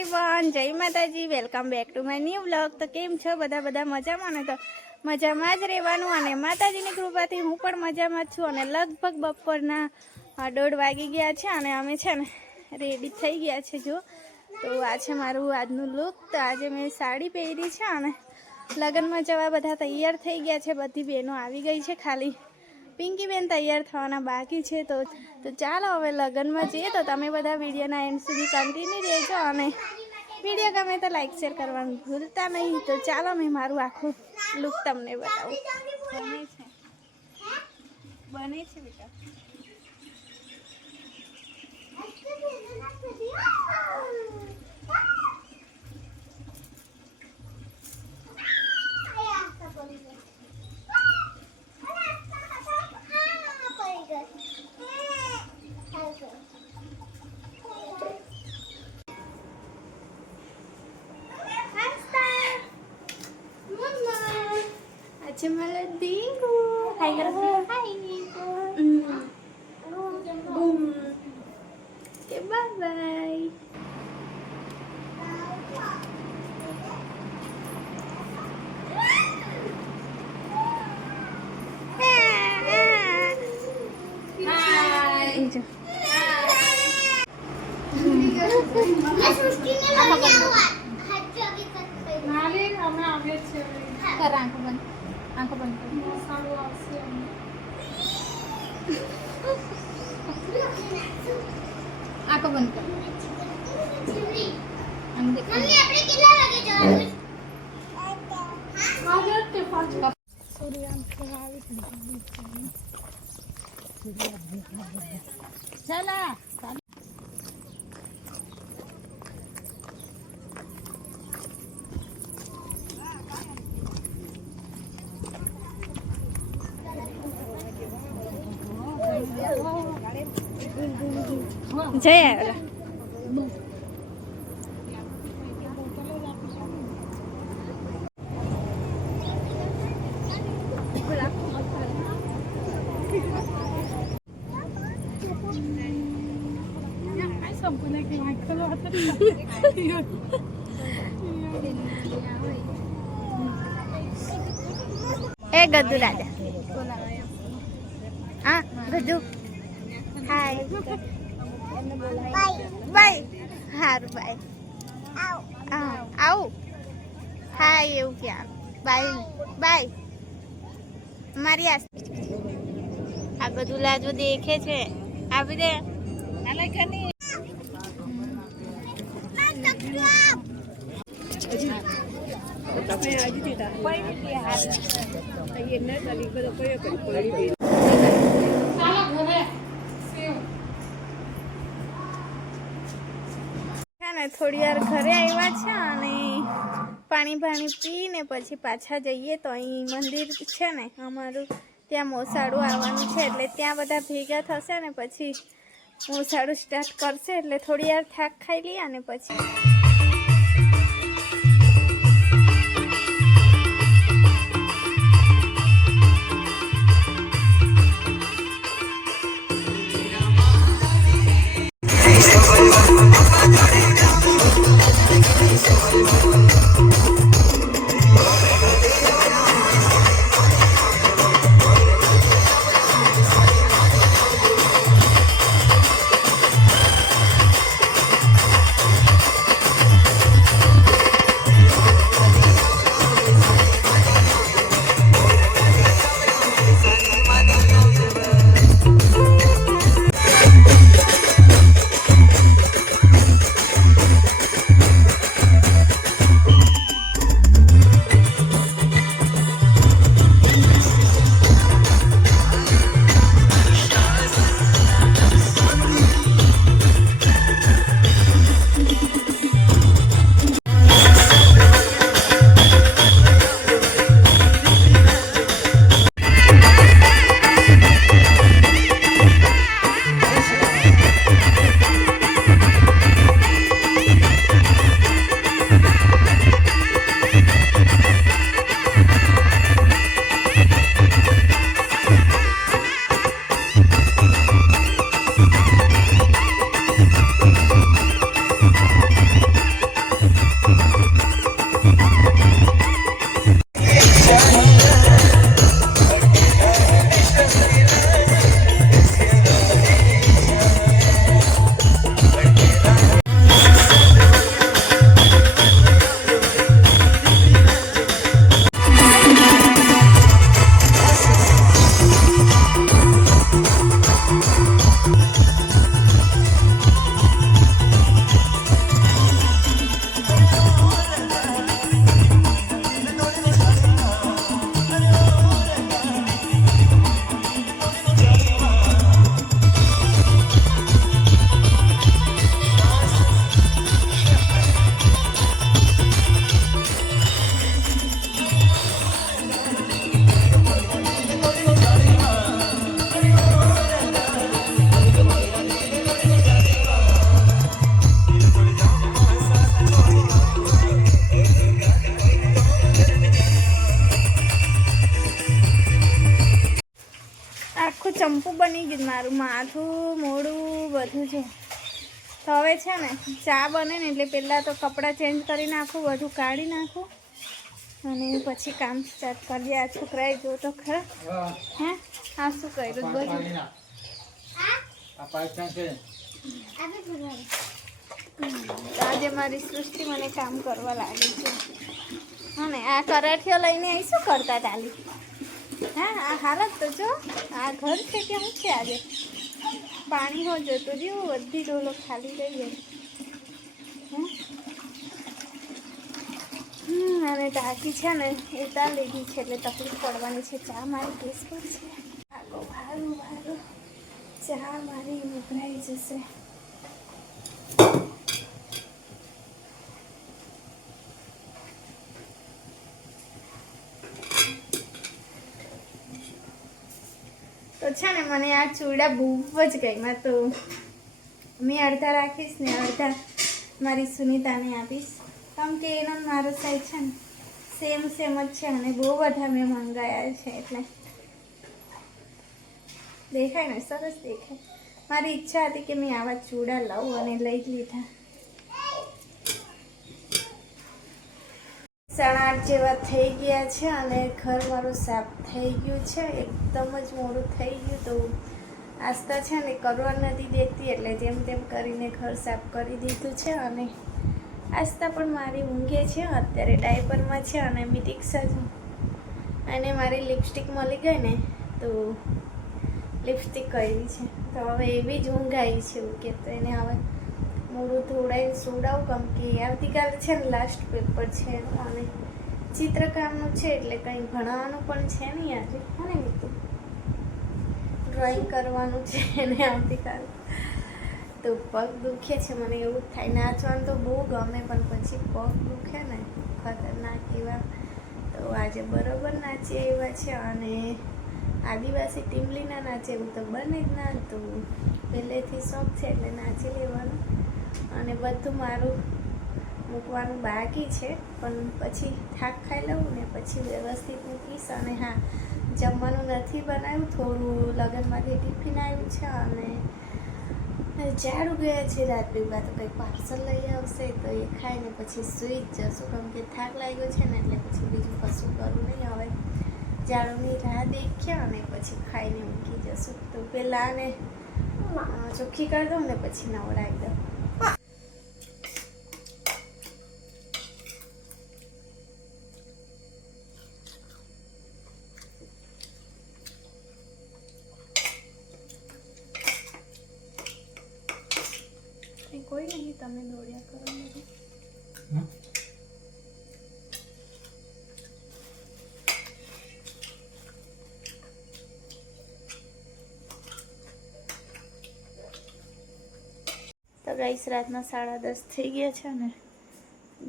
Everyone, જય માતાજી, welcome back to my new vlog. તો કેમ છો બધા મજામાં ને? તો મજામાં જ રહેવાનું અને માતાજીની કૃપાથી હું પણ મજામાં જ છું। અને લગભગ બપોરના 1:30 વાગી ગયા છે અને અમે છે ને રેડી થઈ ગયા છે। જો તો આ છે મારું આજનું લુક। તો આજે મેં સાડી પહેરી છે અને લગ્નમાં જવા બધા તૈયાર થઈ ગયા છે। બધી બહેનો આવી ગઈ છે, ખાલી પિંકી બેન તૈયાર થવાના બાકી છે। તો ચાલો હવે લગ્નમાં જઈએ। તો તમે બધા વિડીયોના એન્ડ સુધી કન્ટિન્યુ રહેજો અને વિડીયો ગમે તો લાઈક શેર કરવાનું ભૂલતા નહીં। તો ચાલો મેં મારું આખું લુક તમને બતાવું। બને છે બેટા। Aja malah Dingo. Hai karo. Hai Dingo. Boom. Okay, bye bye. आंखों बंद आंखों बंद कर। मम्मी આપણે કેટલા વાગે જવાનું? આજે તે 5 કપ સૂર્યાંશ આવી ચલા જય આવેલા એ ગદ્દુ રાજા હા ગદ્દુ હાય બાય હારું બાય આવ હાય એવું ક્યાં બાય બાય મારી આ બધું લાજો દેખે છે આપી દે થોડી વાર ઘરે આવ્યા છે અને પાણી પીને પછી પાછા જઈએ। તો અહીં મંદિર છે ને અમારું, ત્યાં મોસાળું આવવાનું છે એટલે ત્યાં બધા ભેગા થશે ને પછી મોસાળું સ્ટાર્ટ કરશે। એટલે થોડી વાર થાક ખાઈ લઈએ અને પછી ચંપુ બની ગયું મારું માથું મોડું બધું છે. તો હવે છે ને ચા બને ને એટલે પહેલાં તો કપડાં ચેન્જ કરી નાખું, બધું કાઢી નાખું અને પછી કામ સ્ટાર્ટ કરીએ. આ છોકરાએ જો તો ખરા હે આ શું કર્યું બધું. આજે મારી સૃષ્ટિ મને કામ કરવા લાગી છે. હા ને આ કરાઠીઓ લઈને અહીં શું કરતા તાલી? હા આ હાલત તો જો આ ઘર છે કે શું છે? આજે પાણી હો જતું રહ્યું, બધી ડોલો ખાલી થઈ ગઈ. અને ટાંકી છે ને એ ત્યાં લીધી છે એટલે તકલીફ પડવાની છે. ચા મારી કેસ પર છે. આગો ભારું ભારું ચા મારી ઉભરાઈ જશે. તો છે ને મને આ ચૂડા બહુ જ ગમ્યા, તો મેં અડધા રાખીશ ને અડધા મારી સુનિતાને આપીશ, કેમ કે એનો મારો સાઈઝ છે ને સેમ જ છે અને બહુ બધા મેં મંગાવ્યા છે એટલે દેખાય ને સરસ દેખાય. મારી ઈચ્છા હતી કે મેં આવા ચૂડા લઉં અને લઈ જ લીધા. 8:30 જેવા થઈ ગયા છે અને ઘર મારું સાફ થઈ ગયું છે. એકદમ જ મોડું થઈ ગયું, તો આસ્તા છે ને કરવા નથી દેતી એટલે જેમ તેમ કરીને ઘર સાફ કરી દીધું છે. અને આસ્તા પણ મારી ઊંઘે છે, અત્યારે ડાયપરમાં છે અને મિટિક્સા છું. અને મારી લિપસ્ટિક મળી ગઈ ને તો લિપસ્ટિક કરી છે, તો હવે એવી જ ઊંઘ આવી છે કે તો એને હવે મોડું થોડાઈને સુવડાવું, કેમ કે આવતીકાલે છે ને લાસ્ટ પેપર છે અને ચિત્રકામનું છે એટલે કંઈ ભણાવવાનું પણ છે નહીં આજે. હા ને મિત્રો, ડ્રોઈંગ કરવાનું છે ને આવતીકાલે. તો પગ દુખે છે, મને એવું જ થાય. નાચવાનું તો બહુ ગમે પણ પછી પગ દુખે ને ખતરનાક એવા. તો આજે બરોબર નાચીએ એવા છે અને આદિવાસી ટીમલીના નાચે એવું તો બને જ ના. તો પહેલેથી શોખ છે એટલે નાચી લેવાનું. અને બધું મારું મૂકવાનું બાકી છે, પણ પછી થાક ખાઈ લઉં ને પછી વ્યવસ્થિત મૂકીશ. અને હા, જમવાનું નથી બનાવ્યું, થોડું લગ્નમાંથી ટિફિન આવ્યું છે અને ઝાડુ ગયા છે. રાત્રિમાં તો કંઈ પાર્સલ લઈ આવશે તો એ ખાઈને પછી સૂઈ જ જશું, કેમ કે થાક લાગ્યો છે ને એટલે પછી બીજું કશું કરવું નહીં. હવે ઝાડુની રાહ દેખ્યા અને પછી ખાઈને મૂકી જશું. તો પહેલાં આને ચોખ્ખી કરી દઉં ને પછી નવડાવી દઉં. કોઈ નહીં, તમે દોડ્યા કરો. તો ગાઈસ રાતના 10:30 થઈ ગયા છે ને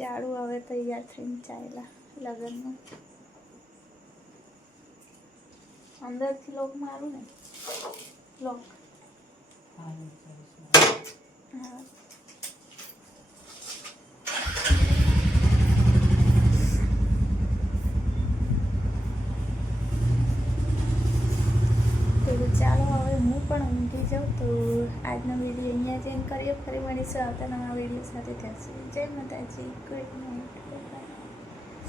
ઝાડુ હવે તૈયાર થઈને ચાલ્યા લગ્નમાં. અંદરથી લોક મારું ને લોક. હા ચાલો હવે હું પણ ઊંઘી જાઉં. તો આજનો વિડીયો અહીંયા જ એન્ડ કરીએ. ફરી મળીશું આવતા નવા વિડીયો સાથે. ત્યાં સુધી જય માતાજી, ગુડ નાઇટ.